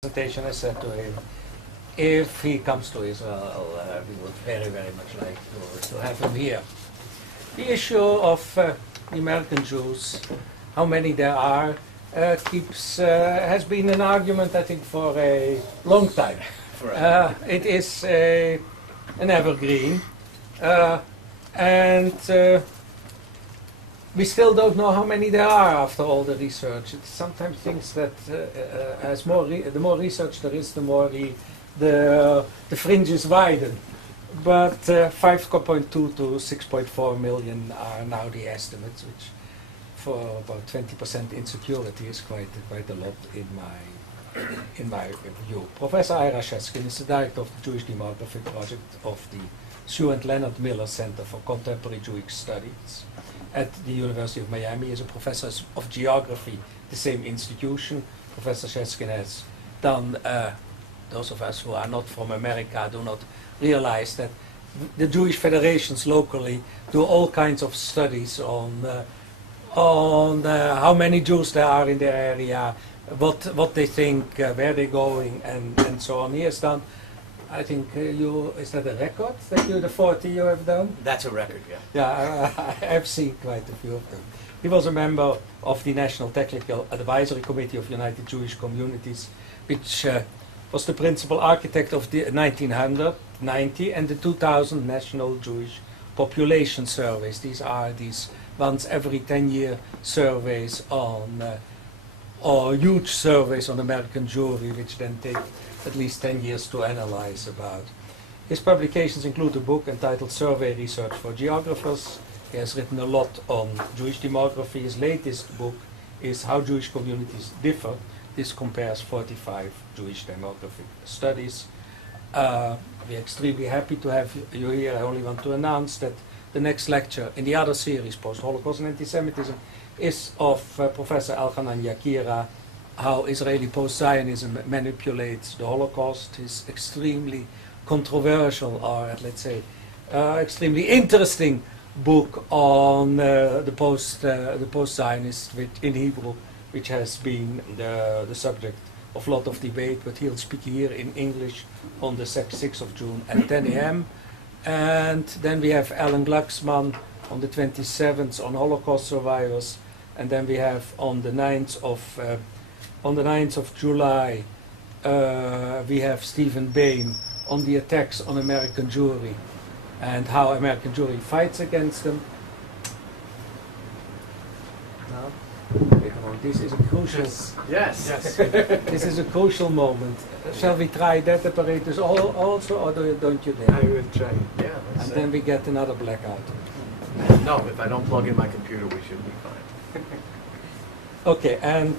presentation, I said to him, if he comes to Israel, we would very, very much like to have him here. The issue of the American Jews, how many there are, has been an argument, I think, for a long time. It is an evergreen, and we still don't know how many there are after all the research. It sometimes thinks that the more research there is, the more the fringes widen. But 5.2 to 6.4 million are now the estimates, which for about 20% insecurity is quite a lot in my view. Professor Ira Sheskin is the director of the Jewish Demography Project of the Sue and Leonard Miller Center for Contemporary Jewish Studies at the University of Miami. He is a professor of geography, the same institution. Professor Sheskin has done, those of us who are not from America do not realize that the Jewish federations locally do all kinds of studies on how many Jews there are in their area, what they think, where they're going, and so on. He has done, I think, is that a record that the 40 you have done? That's a record, yeah. Yeah, I've seen quite a few of them. He was a member of the National Technical Advisory Committee of United Jewish Communities, which was the principal architect of the 1990 and the 2000 National Jewish Population Surveys. These are these once every 10-year surveys or huge surveys on American Jewry, which then take at least 10 years to analyze about. His publications include a book entitled Survey Research for Geographers. He has written a lot on Jewish demography. His latest book is How Jewish Communities Differ. This compares 45 Jewish demographic studies. We're extremely happy to have you here. I only want to announce that the next lecture in the other series, Post-Holocaust and Anti-Semitism, is of Professor Elchanan Yakira, how Israeli post-Zionism manipulates the Holocaust. His extremely controversial, or let's say extremely interesting book on the post-Zionists in Hebrew, which has been the subject of a lot of debate, but he'll speak here in English on the 6th of June at 10 a.m. And then we have Alan Glucksmann on the 27th on Holocaust survivors, and then we have on the 9th of July we have Stephen Bain on the attacks on American Jewry and how American Jewry fights against them. Now, this is a crucial. Yes. This is a crucial moment. Shall we try that apparatus also, or don't you dare? I will try. Yeah. And then we get another blackout. No, if I don't plug in my computer, we should be fine. Okay, and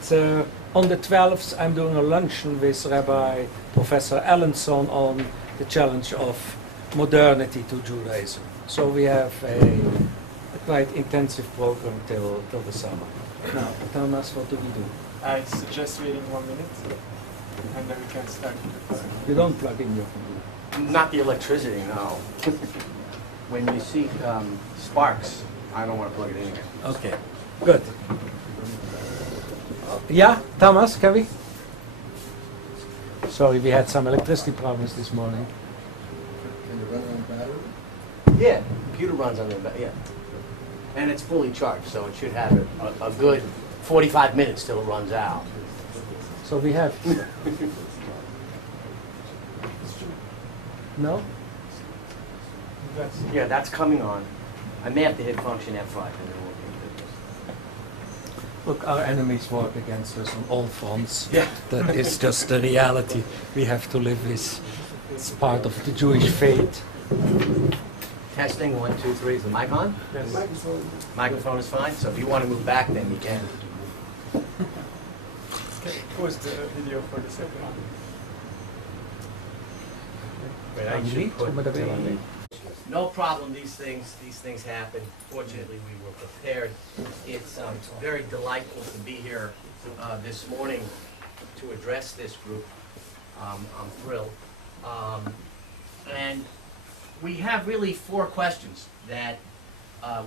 on the 12th, I'm doing a luncheon with Rabbi Professor Allenson on the challenge of modernity to Judaism. So we have a quite intensive program till the summer. Now, Thomas, what do we do? I suggest waiting 1 minute, and then we can start. You don't plug in your computer. Not the electricity, no. When you see sparks, I don't want to plug it in here. Okay, good. Yeah, Thomas, can we? Sorry, we had some electricity problems this morning. Can you run on battery? Yeah, computer runs on the back, yeah. And it's fully charged, so it should have a good 45 minutes till it runs out. So we have... No? Yeah, that's coming on. I may have to hit function F5 and then we'll be good. Look, our enemies work against us on all fronts. Yeah. That is just the reality we have to live with. It's part of the Jewish fate. Testing, 1, 2, 3. Is the mic on? Yes. Microphone is fine, so if you want to move back, then you can. Pause the video for the second one. Wait, I should put no problem, these things happen. Fortunately, we were prepared. It's very delightful to be here this morning to address this group. I'm thrilled. And we have really 4 questions that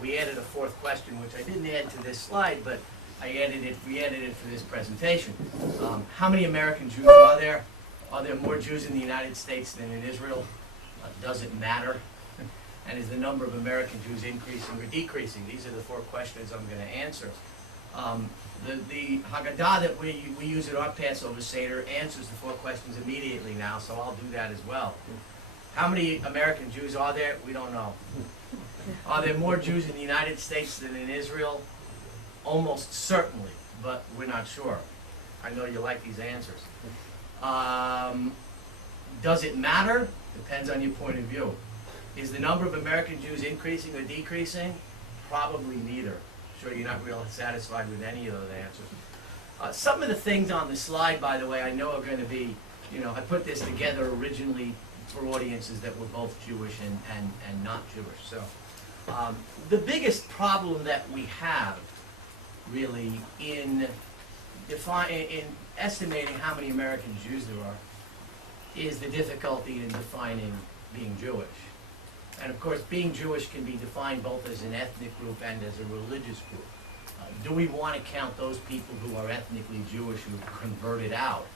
we added a 4th question, which I didn't add to this slide, but we added it for this presentation. How many American Jews are there? Are there more Jews in the United States than in Israel? Does it matter? And is the number of American Jews increasing or decreasing? These are the 4 questions I'm going to answer. The Haggadah that we use at our Passover Seder answers the 4 questions immediately now, so I'll do that as well. How many American Jews are there? We don't know. Are there more Jews in the United States than in Israel? Almost certainly, but we're not sure. I know you like these answers. Does it matter? Depends on your point of view. Is the number of American Jews increasing or decreasing? Probably neither. Sure, you're not real satisfied with any of those answers. Some of the things on the slide, by the way, I know are going to be, I put this together originally for audiences that were both Jewish and not Jewish. So the biggest problem that we have really in estimating how many American Jews there are is the difficulty in defining being Jewish. And of course, being Jewish can be defined both as an ethnic group and as a religious group. Do we want to count those people who are ethnically Jewish who converted out?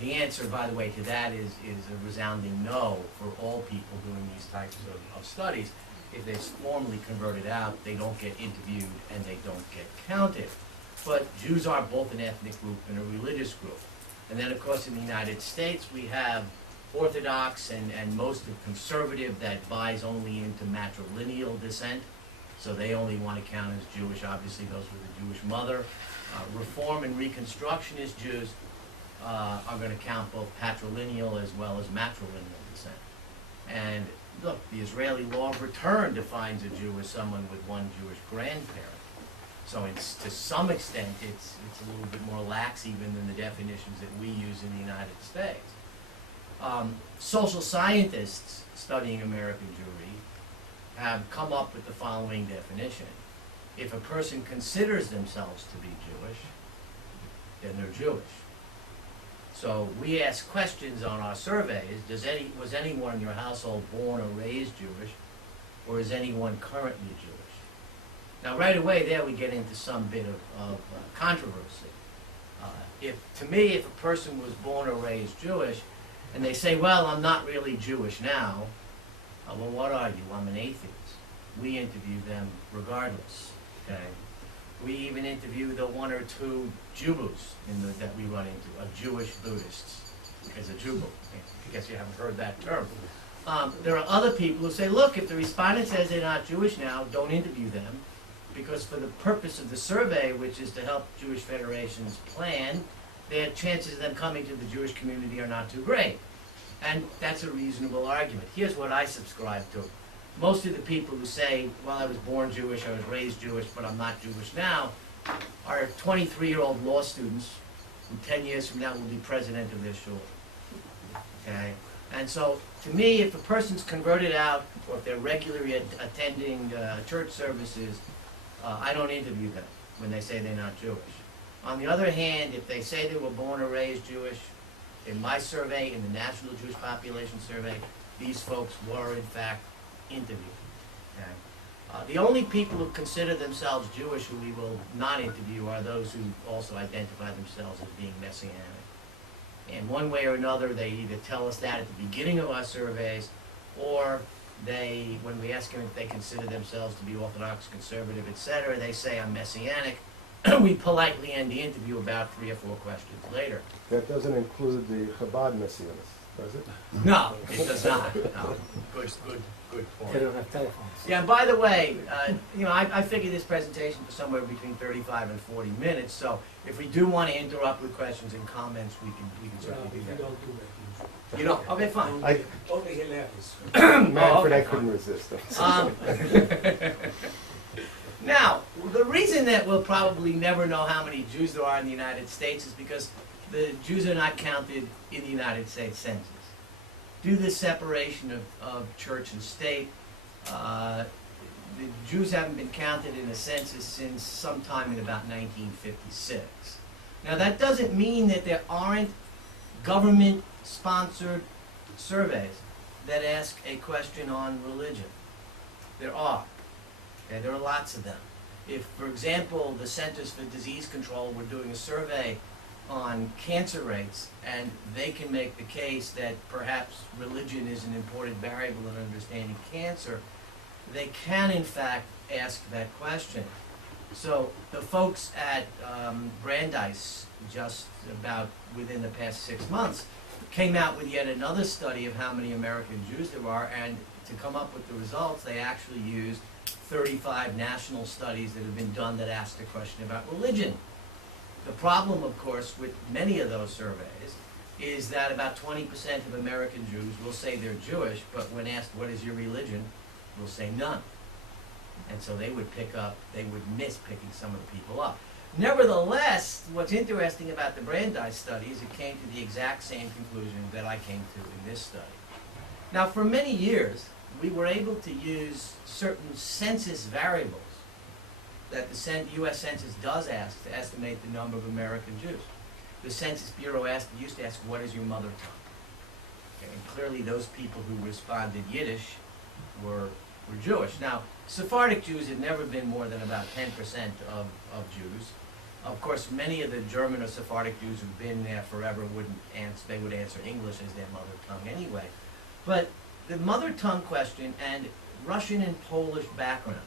The answer, by the way, to that is a resounding no for all people doing these types of studies. If they're formally converted out, they don't get interviewed and they don't get counted. But Jews are both an ethnic group and a religious group. And then, of course, in the United States, we have Orthodox and most of conservative that buys only into matrilineal descent. So they only want to count as Jewish, obviously, those with a Jewish mother. Reform and Reconstructionist Jews are going to count both patrilineal as well as matrilineal descent. And look, the Israeli law of return defines a Jew as someone with one Jewish grandparent. So to some extent, it's a little bit more lax even than the definitions that we use in the United States. Social scientists studying American Jewry have come up with the following definition. If a person considers themselves to be Jewish, then they're Jewish. So we ask questions on our surveys. Was anyone in your household born or raised Jewish, or is anyone currently Jewish? Now, right away there we get into some bit of controversy. To me, if a person was born or raised Jewish, and they say, well, I'm not really Jewish now, well, what are you? I'm an atheist. We interview them regardless. Okay? We even interview the 1 or 2 Jubus that we run into, Jewish Buddhists, as a Jubu. I guess you haven't heard that term. There are other people who say, look, if the respondent says they're not Jewish now, don't interview them, because for the purpose of the survey, which is to help Jewish federations plan, their chances of them coming to the Jewish community are not too great. And that's a reasonable argument. Here's what I subscribe to. Most of the people who say, well, I was born Jewish, I was raised Jewish, but I'm not Jewish now, are 23-year-old law students who 10 years from now will be president of their shul. Okay? And so, to me, if a person's converted out, or if they're regularly attending church services, I don't interview them when they say they're not Jewish. On the other hand, if they say they were born or raised Jewish, in my survey, in the National Jewish Population Survey, these folks were, in fact, interviewed. Okay? The only people who consider themselves Jewish who we will not interview are those who also identify themselves as being Messianic. And one way or another, they either tell us that at the beginning of our surveys, or they, when we ask them if they consider themselves to be Orthodox, conservative, etc., they say, I'm Messianic. We politely end the interview about 3 or 4 questions later. That doesn't include the Chabad Messianists, does it? No, it does not. No. Good point. They don't have telephones. Yeah, and by the way, I figured this presentation for somewhere between 35 and 40 minutes, so if we do want to interrupt with questions and comments, we can certainly do that. don't do that. You don't? Okay, fine. Only hilarious. Manfred, I couldn't resist. Now, the reason that we'll probably never know how many Jews there are in the United States is because the Jews are not counted in the United States Census. Due to the separation of church and state, the Jews haven't been counted in a census since sometime in about 1956. Now, that doesn't mean that there aren't government-sponsored surveys that ask a question on religion. There are. Okay, there are lots of them. If, for example, the Centers for Disease Control were doing a survey on cancer rates, and they can make the case that perhaps religion is an important variable in understanding cancer, they can in fact ask that question. So the folks at Brandeis, just about within the past 6 months, came out with yet another study of how many American Jews there are, and to come up with the results, they actually used 35 national studies that have been done that asked a question about religion. The problem, of course, with many of those surveys is that about 20% of American Jews will say they're Jewish, but when asked, what is your religion, will say none. And so they would miss picking some of the people up. Nevertheless, what's interesting about the Brandeis study is it came to the exact same conclusion that I came to in this study. Now, for many years, we were able to use certain census variables that the U.S. Census does ask to estimate the number of American Jews. The Census Bureau used to ask, what is your mother tongue? Okay, and clearly those people who responded Yiddish were Jewish. Now, Sephardic Jews had never been more than about 10% of Jews. Of course, many of the German or Sephardic Jews who've been there forever they would answer English as their mother tongue anyway. But the mother tongue question and Russian and Polish background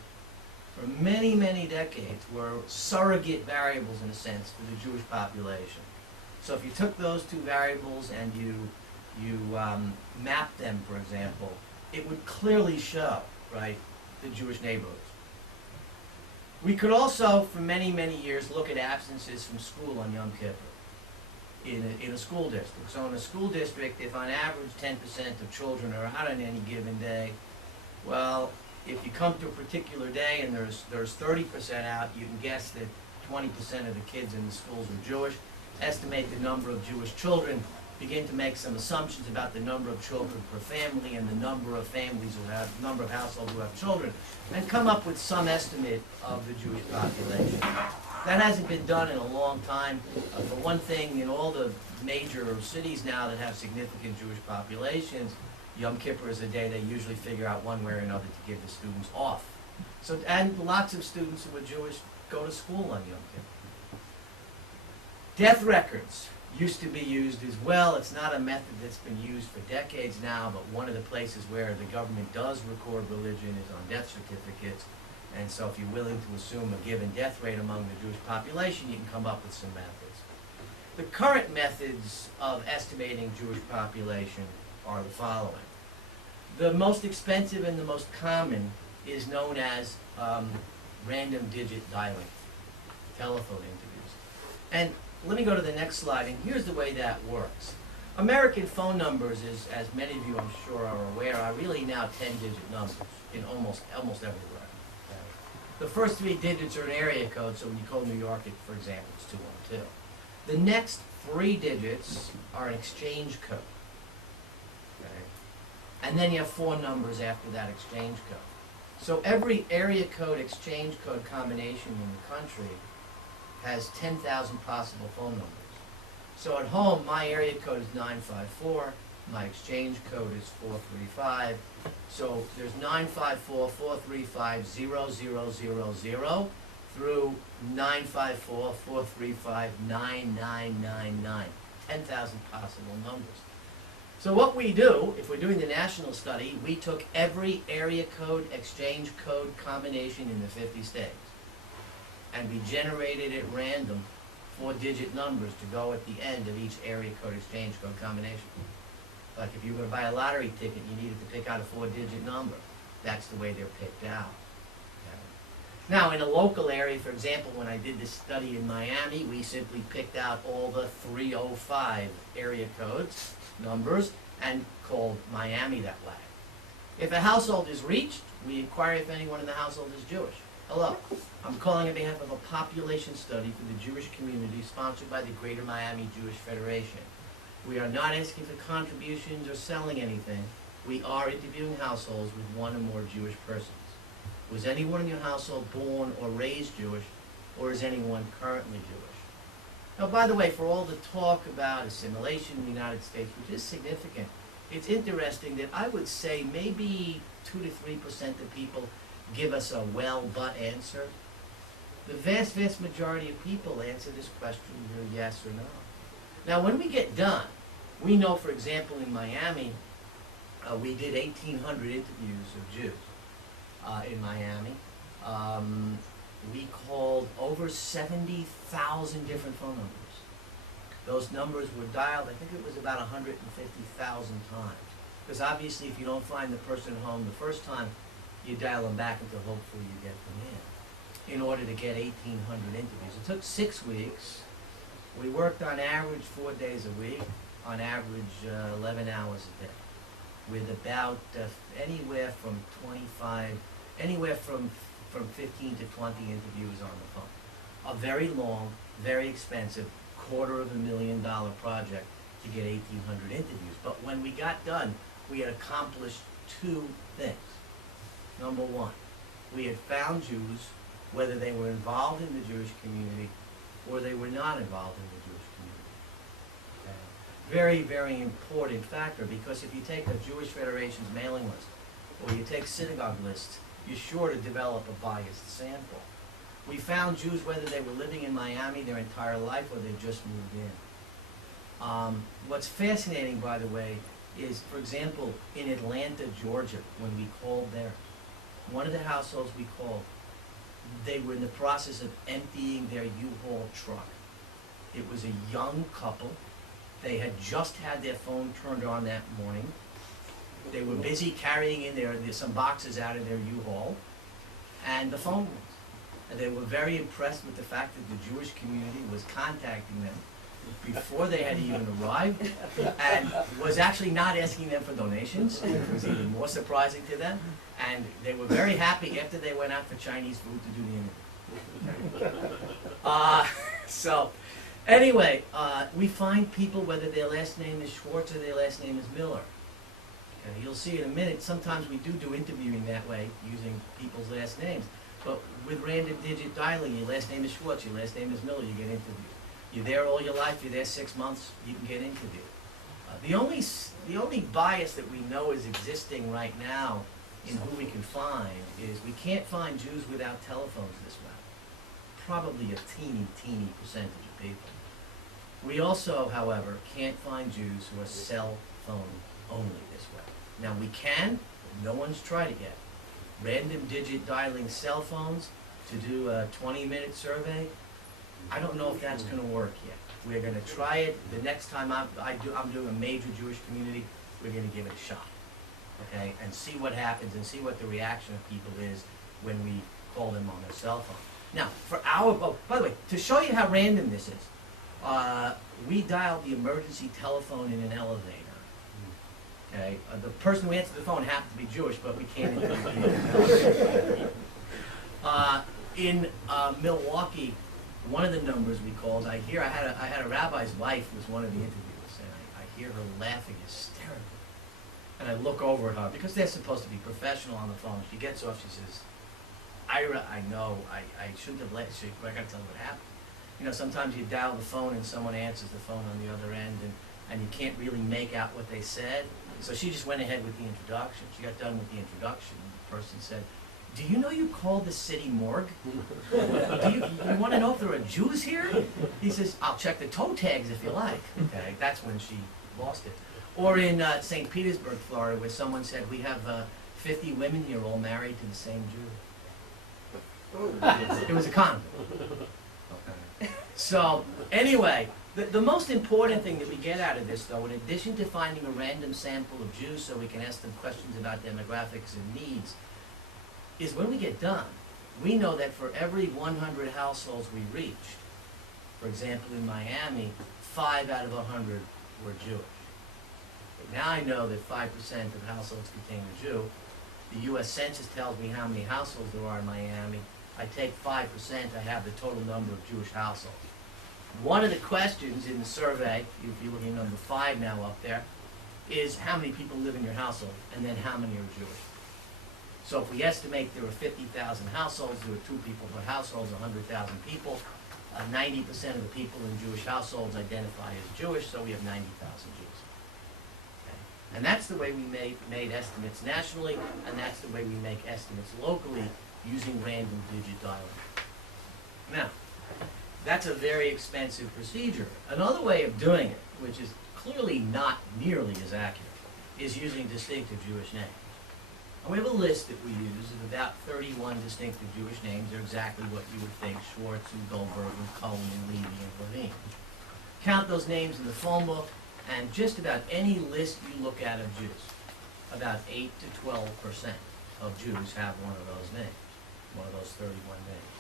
for many, many decades were surrogate variables, in a sense, for the Jewish population. So if you took those two variables and you mapped them, for example, it would clearly show, right, the Jewish neighborhoods. We could also, for many, many years, look at absences from school on Yom Kippur in a school district. So in a school district, if on average 10% of children are out on any given day, well, if you come to a particular day and there's 30% out, you can guess that 20% of the kids in the schools are Jewish. Estimate the number of Jewish children, begin to make some assumptions about the number of children per family and the number of families who have, number of households who have children, and come up with some estimate of the Jewish population. That hasn't been done in a long time. For one thing, in all the major cities now that have significant Jewish populations, Yom Kippur is a day they usually figure out one way or another to give the students off. So, and lots of students who are Jewish go to school on Yom Kippur. Death records used to be used as well. It's not a method that's been used for decades now, but one of the places where the government does record religion is on death certificates. And so if you're willing to assume a given death rate among the Jewish population, you can come up with some methods. The current methods of estimating Jewish population are the following. The most expensive and the most common is known as random digit dialing, telephone interviews. And let me go to the next slide, and here's the way that works. American phone numbers, as many of you I'm sure are aware, are really now 10-digit numbers in almost everywhere. The first 3 digits are an area code, so when you call New York, for example, it's 212. The next 3 digits are an exchange code. Okay? And then you have 4 numbers after that exchange code. So every area code, exchange code combination in the country has 10,000 possible phone numbers. So at home, my area code is 954. My exchange code is 435. So there's 954-435-0000 through 954-435-9999. 10,000 possible numbers. So what we do, if we're doing the national study, we took every area code, exchange code combination in the 50 states. And we generated at random 4-digit numbers to go at the end of each area code, exchange code combination. Like if you were going to buy a lottery ticket, you needed to pick out a 4-digit number. That's the way they're picked out. Okay. Now, in a local area, for example, when I did this study in Miami, we simply picked out all the 305 area codes, numbers, and called Miami that way. If a household is reached, we inquire if anyone in the household is Jewish. Hello, I'm calling on behalf of a population study for the Jewish community sponsored by the Greater Miami Jewish Federation. We are not asking for contributions or selling anything. We are interviewing households with 1 or more Jewish persons. Was anyone in your household born or raised Jewish, or is anyone currently Jewish? Now, by the way, for all the talk about assimilation in the United States, which is significant, it's interesting that I would say maybe 2 to 3% of people give us a well but answer. The vast, vast majority of people answer this question either yes or no. Now, when we get done, we know, for example, in Miami, we did 1,800 interviews of Jews in Miami. We called over 70,000 different phone numbers. Those numbers were dialed, I think it was about 150,000 times. Because obviously, if you don't find the person at home the first time, you dial them back until hopefully you get them in order to get 1,800 interviews. It took 6 weeks. We worked on average 4 days a week, on average 11 hours a day, with about anywhere from 15 to 20 interviews on the phone. A very long, very expensive, $250,000 project to get 1,800 interviews. But when we got done, we had accomplished 2 things. Number one, we had found Jews, whether they were involved in the Jewish community or they were not involved in the Jewish community. Okay. Very, very important factor, because if you take a Jewish Federation's mailing list or you take synagogue lists, you're sure to develop a biased sample. We found Jews whether they were living in Miami their entire life or they just moved in. What's fascinating, by the way, is, for example, in Atlanta, Georgia, when we called there, one of the households we called, they were in the process of emptying their U-Haul truck. It was a young couple. They had just had their phone turned on that morning. They were busy carrying in some boxes out of their U-Haul, and the phone rings. And they were very impressed with the fact that the Jewish community was contacting them before they had even arrived, and was actually not asking them for donations. It was even more surprising to them. And they were very happy after they went out for Chinese food to do the interview. So, anyway, we find people, whether their last name is Schwartz or their last name is Miller. Okay, you'll see in a minute, sometimes we do interviewing that way, using people's last names. But with random digit dialing, your last name is Schwartz, your last name is Miller, you get interviewed. You're there all your life, you're there 6 months, you can get interviewed. The only bias that we know is existing right now in who we can find is we can't find Jews without telephones this way. Probably a teeny percentage of people. We also, however, can't find Jews who are cell phone only this way. Now we can, but no one's tried it yet. Random digit dialing cell phones to do a 20-minute survey, I don't know if that's going to work yet. We're going to try it. The next time I'm doing a major Jewish community, we're going to give it a shot, okay, and see what happens and see what the reaction of people is when we call them on their cell phone. Now, by the way, to show you how random this is, we dialed the emergency telephone in an elevator. Okay, the person who answered the phone happened to be Jewish, but we can't interview him. In Milwaukee, one of the numbers we called, I had a rabbi's wife was one of the interviewers, and I hear her laughing hysterically. And I look over at her, because they're supposed to be professional on the phone. She gets off, she says, Ira, I know, I shouldn't have let you, but I gotta tell you what happened. You know, sometimes you dial the phone and someone answers the phone on the other end, and you can't really make out what they said. So she just went ahead with the introduction. She got done with the introduction, and the person said, do you know you called the city morgue? Do you want to know if there are Jews here? He says, I'll check the toe tags if you like. Okay, that's when she lost it. Or in St. Petersburg, Florida, where someone said, we have 50 women here all married to the same Jew. It was a condom. Okay. So, anyway, the most important thing that we get out of this, though, in addition to finding a random sample of Jews so we can ask them questions about demographics and needs, is when we get done, we know that for every 100 households we reached, for example, in Miami, 5 out of 100 were Jewish. But now I know that 5% of households contain a Jew. The U.S. Census tells me how many households there are in Miami. I take 5%, I have the total number of Jewish households. One of the questions in the survey, if you're looking at number 5 now up there, is how many people live in your household, and then how many are Jewish. So if we estimate there are 50,000 households, there are 2 people per household, 100,000 people. 90% of the people in Jewish households identify as Jewish, so we have 90,000 Jews. Okay. And that's the way we made estimates nationally, and that's the way we make estimates locally using random digit dialing. Now, that's a very expensive procedure. Another way of doing it, which is clearly not nearly as accurate, is using distinctive Jewish names. And we have a list that we use of about 31 distinctive Jewish names. They're exactly what you would think: Schwartz and Goldberg and Cohen and Levy and Levine. Count those names in the phone book, and just about any list you look at of Jews, about 8 to 12% of Jews have one of those names, one of those 31 names.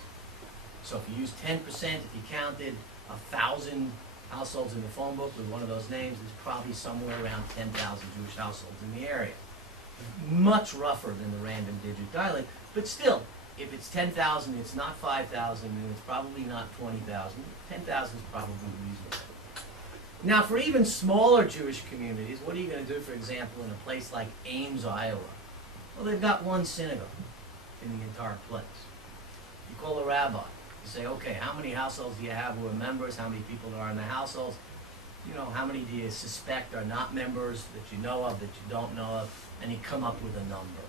So if you use 10%, if you counted 1,000 households in the phone book with one of those names, there's probably somewhere around 10,000 Jewish households in the area. Much rougher than the random digit dialing, but still, if it's 10,000, it's not 5,000, and it's probably not 20,000. 10,000 is probably reasonable. Now, for even smaller Jewish communities, what are you going to do, for example, in a place like Ames, Iowa? Well, they've got one synagogue in the entire place. You call a rabbi. You say, okay, how many households do you have who are members? How many people are in the households? You know, how many do you suspect are not members that you know of, that you don't know of? And you come up with a number.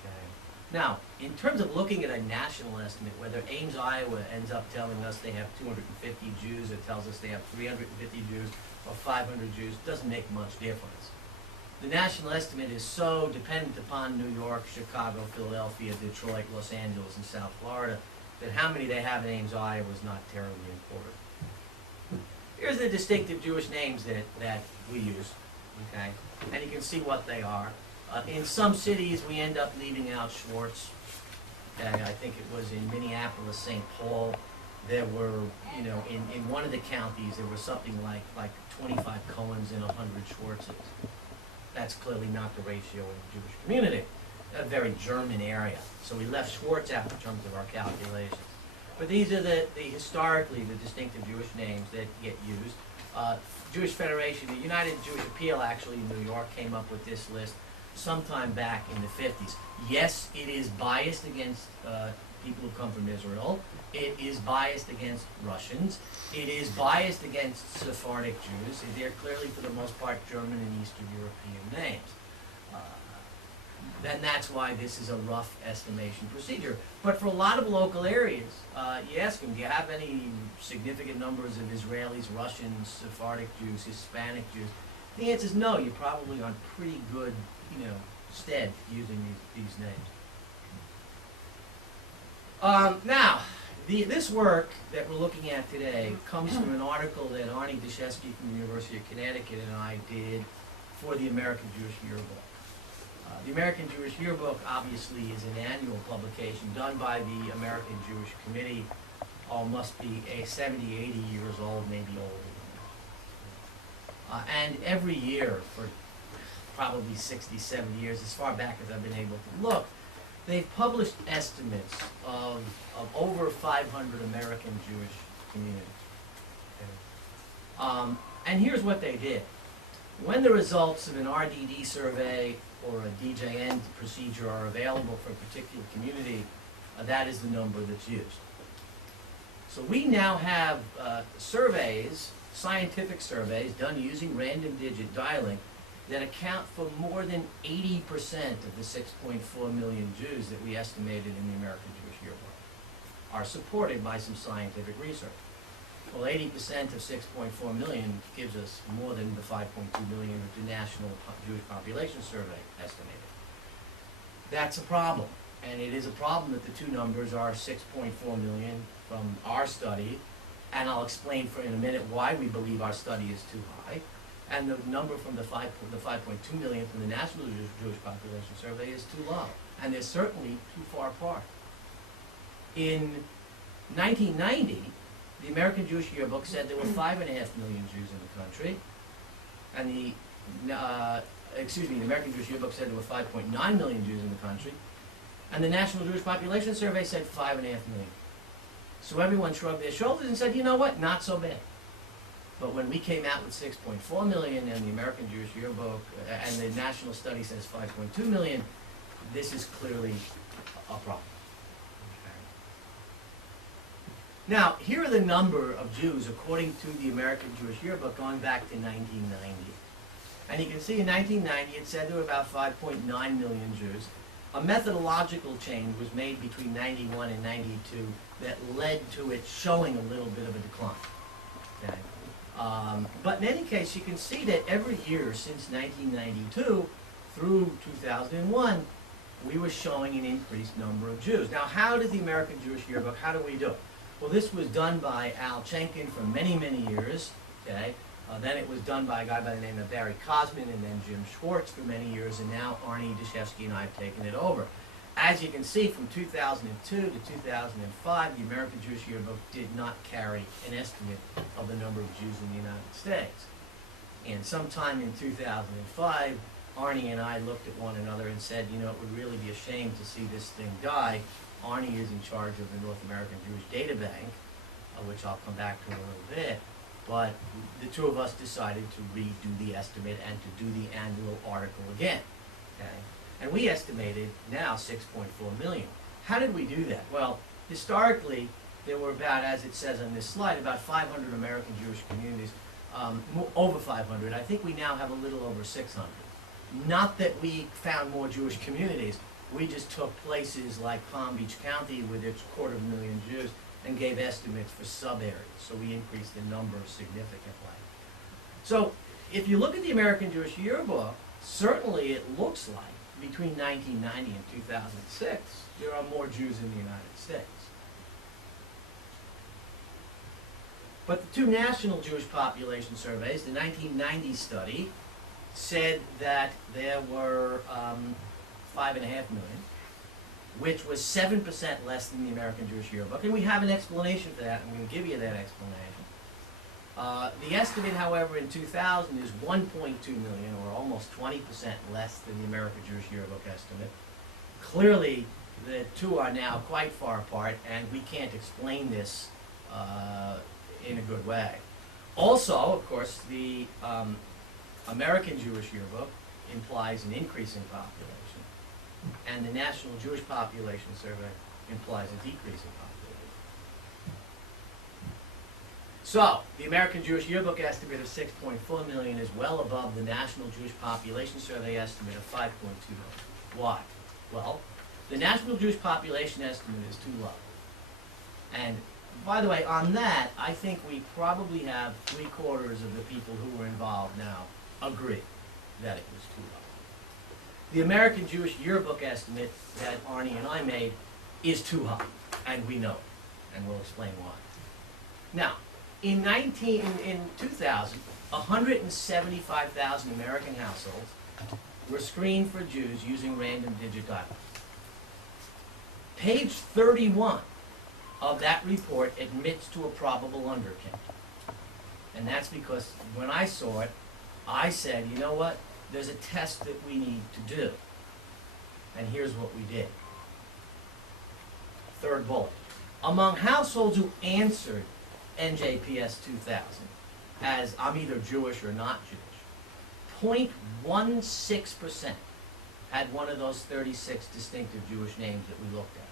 Okay. Now, in terms of looking at a national estimate, whether Ames, Iowa ends up telling us they have 250 Jews, or tells us they have 350 Jews, or 500 Jews, doesn't make much difference. The national estimate is so dependent upon New York, Chicago, Philadelphia, Detroit, Los Angeles, and South Florida, that how many they have in Ames, Iowa is not terribly important. Here's the distinctive Jewish names that we use, okay? And you can see what they are. In some cities, we end up leaving out Schwartz. Okay? I think it was in Minneapolis, St. Paul. There were, you know, in one of the counties, there was something like 25 Cohens and 100 Schwartzes. That's clearly not the ratio in the Jewish community. A very German area. So we left Schwartz out in terms of our calculations. But these are historically the distinctive Jewish names that get used. Jewish Federation, the United Jewish Appeal actually in New York came up with this list sometime back in the 50s. Yes, it is biased against people who come from Israel. It is biased against Russians. It is biased against Sephardic Jews. They're clearly, for the most part, German and Eastern European names. Then that's why this is a rough estimation procedure. But for a lot of local areas, you ask them, do you have any significant numbers of Israelis, Russians, Sephardic Jews, Hispanic Jews? The answer is no. You're probably on pretty good, stead using these names. Now, this work that we're looking at today comes from an article that Arnie Sheskin from the University of Connecticut and I did for the American Jewish Yearbook. The American Jewish Yearbook obviously is an annual publication done by the American Jewish Committee. Must be 70, 80 years old, maybe older than that. And every year for probably 60, 70 years, as far back as I've been able to look, they've published estimates of over 500 American Jewish communities. Okay. And here's what they did. When the results of an RDD survey or a DJN procedure are available for a particular community, that is the number that's used. So we now have surveys, scientific surveys, done using random digit dialing that account for more than 80% of the 6.4 million Jews that we estimated in the American Jewish Yearbook are supported by some scientific research. Well, 80% of 6.4 million gives us more than the 5.2 million that the National Jewish Population Survey estimated. That's a problem, and it is a problem that the two numbers are 6.4 million from our study, and I'll explain in a minute why we believe our study is too high, and the number from the 5.2 million from the National Jewish Population Survey is too low, and they're certainly too far apart. In 1990, the American Jewish Yearbook said there were 5.5 million Jews in the country, and the American Jewish Yearbook said there were 5.9 million Jews in the country, and the National Jewish Population Survey said 5.5 million. So everyone shrugged their shoulders and said, you know what, not so bad. But when we came out with 6.4 million and the American Jewish Yearbook and the national study says 5.2 million, this is clearly a problem. Now, here are the number of Jews according to the American Jewish Yearbook going back to 1990. And you can see in 1990 it said there were about 5.9 million Jews. a methodological change was made between 91 and 92 that led to it showing a little bit of a decline. Okay? But in any case, you can see that every year since 1992 through 2001, we were showing an increased number of Jews. Now, how did the American Jewish Yearbook, how do we do it? Well, this was done by Al Chenkin for many, many years. Okay? Then it was done by a guy by the name of Barry Cosman, and then Jim Schwartz for many years, and now Arnie Sheskin and I have taken it over. As you can see, from 2002 to 2005, the American Jewish Yearbook did not carry an estimate of the number of Jews in the United States. And sometime in 2005, Arnie and I looked at one another and said, you know, it would really be a shame to see this thing die. Arnie is in charge of the North American Jewish Data Bank, which I'll come back to in a little bit. But the two of us decided to redo the estimate and to do the annual article again. Okay? And we estimated now 6.4 million. How did we do that? Well, historically, there were about, as it says on this slide, about 500 American Jewish communities, over 500. I think we now have a little over 600. Not that we found more Jewish communities. We just took places like Palm Beach County with its 250,000 Jews and gave estimates for sub-areas. So we increased the number significantly. So if you look at the American Jewish Yearbook, certainly it looks like between 1990 and 2006, there are more Jews in the United States. But the two national Jewish population surveys, the 1990 study, said that there were 5.5 million, which was 7% less than the American Jewish Yearbook. And we have an explanation for that. I'm going to give you that explanation. The estimate, however, in 2000 is 1.2 million, or almost 20% less than the American Jewish Yearbook estimate. Clearly, the two are now quite far apart, and we can't explain this in a good way. Also, of course, the American Jewish Yearbook implies an increase in population, and the National Jewish Population Survey implies a decrease in population. So, the American Jewish Yearbook estimate of 6.4 million is well above the National Jewish Population Survey estimate of 5.2 million. Why? Well, the National Jewish Population estimate is too low. And by the way, on that, I think we probably have 3/4 of the people who were involved now agree that it was too low. The American Jewish Yearbook estimate that Arnie and I made is too high, and we know it, and we'll explain why. Now, in 2000, 175,000 American households were screened for Jews using random digit dialing. Page 31 of that report admits to a probable undercount. And that's because when I saw it, I said, you know what? There's a test that we need to do. And here's what we did. Third bullet. Among households who answered NJPS 2000 as I'm either Jewish or not Jewish, 0.16% had one of those 36 distinctive Jewish names that we looked at.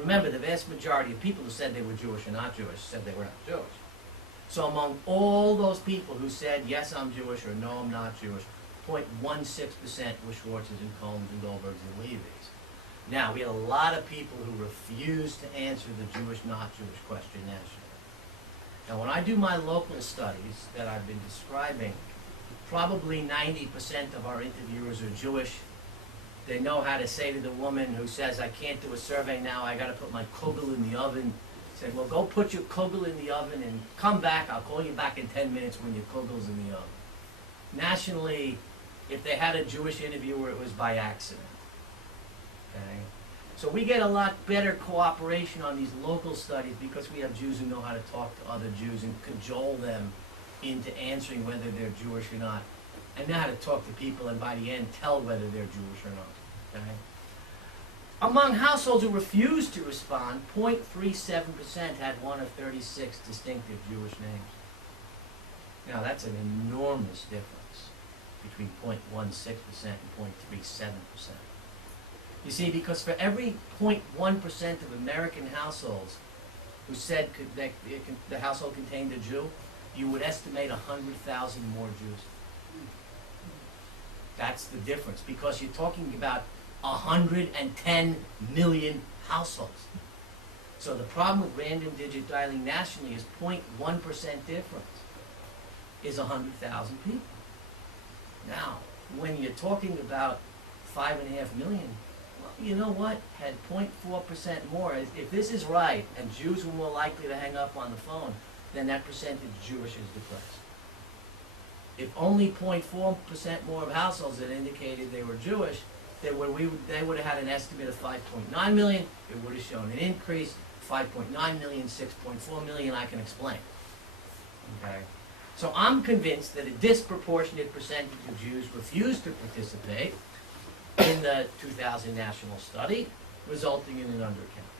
Remember, the vast majority of people who said they were Jewish or not Jewish said they were not Jewish. So among all those people who said, yes, I'm Jewish, or no, I'm not Jewish, 0.16% were Schwartzes and Combs and Goldbergs and Levies. Now, we had a lot of people who refused to answer the Jewish, not Jewish question nationally. Now, when I do my local studies that I've been describing, probably 90% of our interviewers are Jewish. They know how to say to the woman who says, I can't do a survey now, I got to put my kugel in the oven. Say, well, go put your kugel in the oven and come back. I'll call you back in 10 minutes when your kugel's in the oven. Nationally, if they had a Jewish interviewer, it was by accident. Okay? So we get a lot better cooperation on these local studies because we have Jews who know how to talk to other Jews and cajole them into answering whether they're Jewish or not, and know how to talk to people and by the end tell whether they're Jewish or not. Okay? Among households who refused to respond, 0.37% had one of 36 distinctive Jewish names. Now that's an enormous difference between 0.16% and 0.37%. You see, because for every 0.1% of American households who said the household contained a Jew, you would estimate 100,000 more Jews. That's the difference, because you're talking about 110 million households. So the problem with random digit dialing nationally is 0.1% difference is 100,000 people. Now, when you're talking about 5.5 million, well, you know what? Had 0.4% more. If this is right, and Jews were more likely to hang up on the phone, then that percentage Jewish is depressed. If only 0.4% more of households had indicated they were Jewish, they would have had an estimate of 5.9 million. It would have shown an increase. 5.9 million, 6.4 million, I can explain. Okay? So I'm convinced that a disproportionate percentage of Jews refused to participate in the 2000 national study, resulting in an undercount.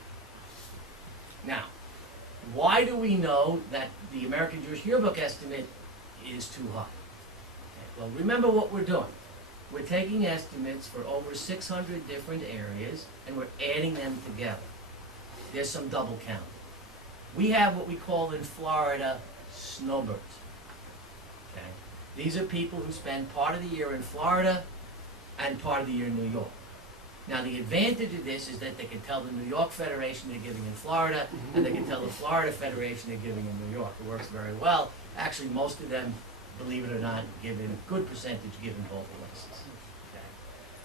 Now, why do we know that the American Jewish Yearbook estimate is too high? Okay, well, remember what we're doing. We're taking estimates for over 600 different areas, and we're adding them together. There's some double count. We have what we call in Florida snowbirds. Okay? These are people who spend part of the year in Florida and part of the year in New York. Now the advantage of this is that they can tell the New York Federation they're giving in Florida, and they can tell the Florida Federation they're giving in New York. It works very well. Actually, most of them, believe it or not, give in a good percentage given both places. Okay.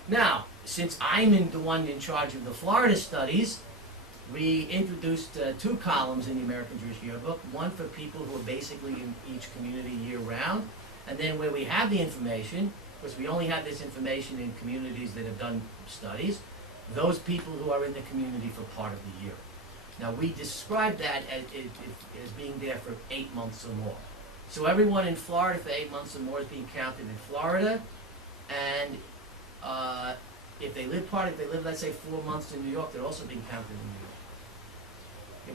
Now, since I'm the one in charge of the Florida studies, we introduced 2 columns in the American Jewish Yearbook, one for people who are basically in each community year-round, and then where we have the information, because we only have this information in communities that have done studies, those people who are in the community for part of the year. Now we describe that as being there for 8 months or more. So everyone in Florida for 8 months or more is being counted in Florida, and if they live, let's say 4 months in New York, they're also being counted in New York.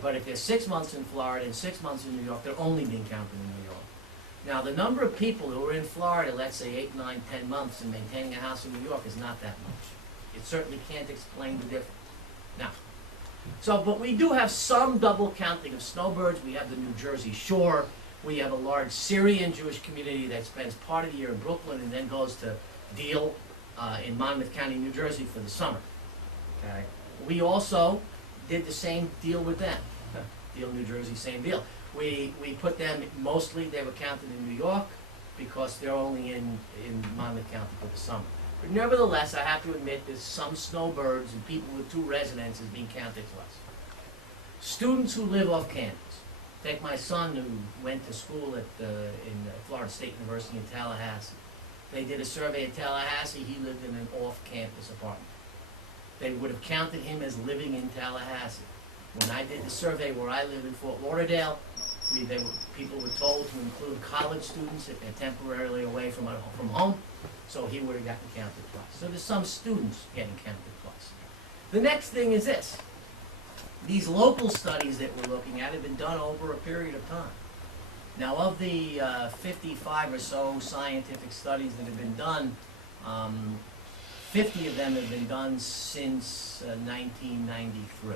But if they're 6 months in Florida and 6 months in New York, they're only being counted in New York. Now, the number of people who are in Florida, let's say 8, 9, 10 months and maintaining a house in New York is not that much. It certainly can't explain the difference. Now, but we do have some double counting of snowbirds. We have the New Jersey Shore. We have a large Syrian Jewish community that spends part of the year in Brooklyn and then goes to Deal in Monmouth County, New Jersey for the summer. Okay. We also did the same deal with them. Deal, New Jersey, same deal. We put them, mostly they were counted in New York because they're only in Monmouth County for the summer. But nevertheless, I have to admit there's some snowbirds and people with 2 residences being counted twice. Students who live off campus. Take my son who went to school in Florida State University in Tallahassee. They did a survey in Tallahassee. He lived in an off-campus apartment. They would have counted him as living in Tallahassee. When I did the survey where I live in Fort Lauderdale, people were told to include college students if they're temporarily away from home, so he would have gotten counted twice. So there's some students getting counted twice. The next thing is this. These local studies that we're looking at have been done over a period of time. Now, of the 55 or so scientific studies that have been done, 50 of them have been done since 1993.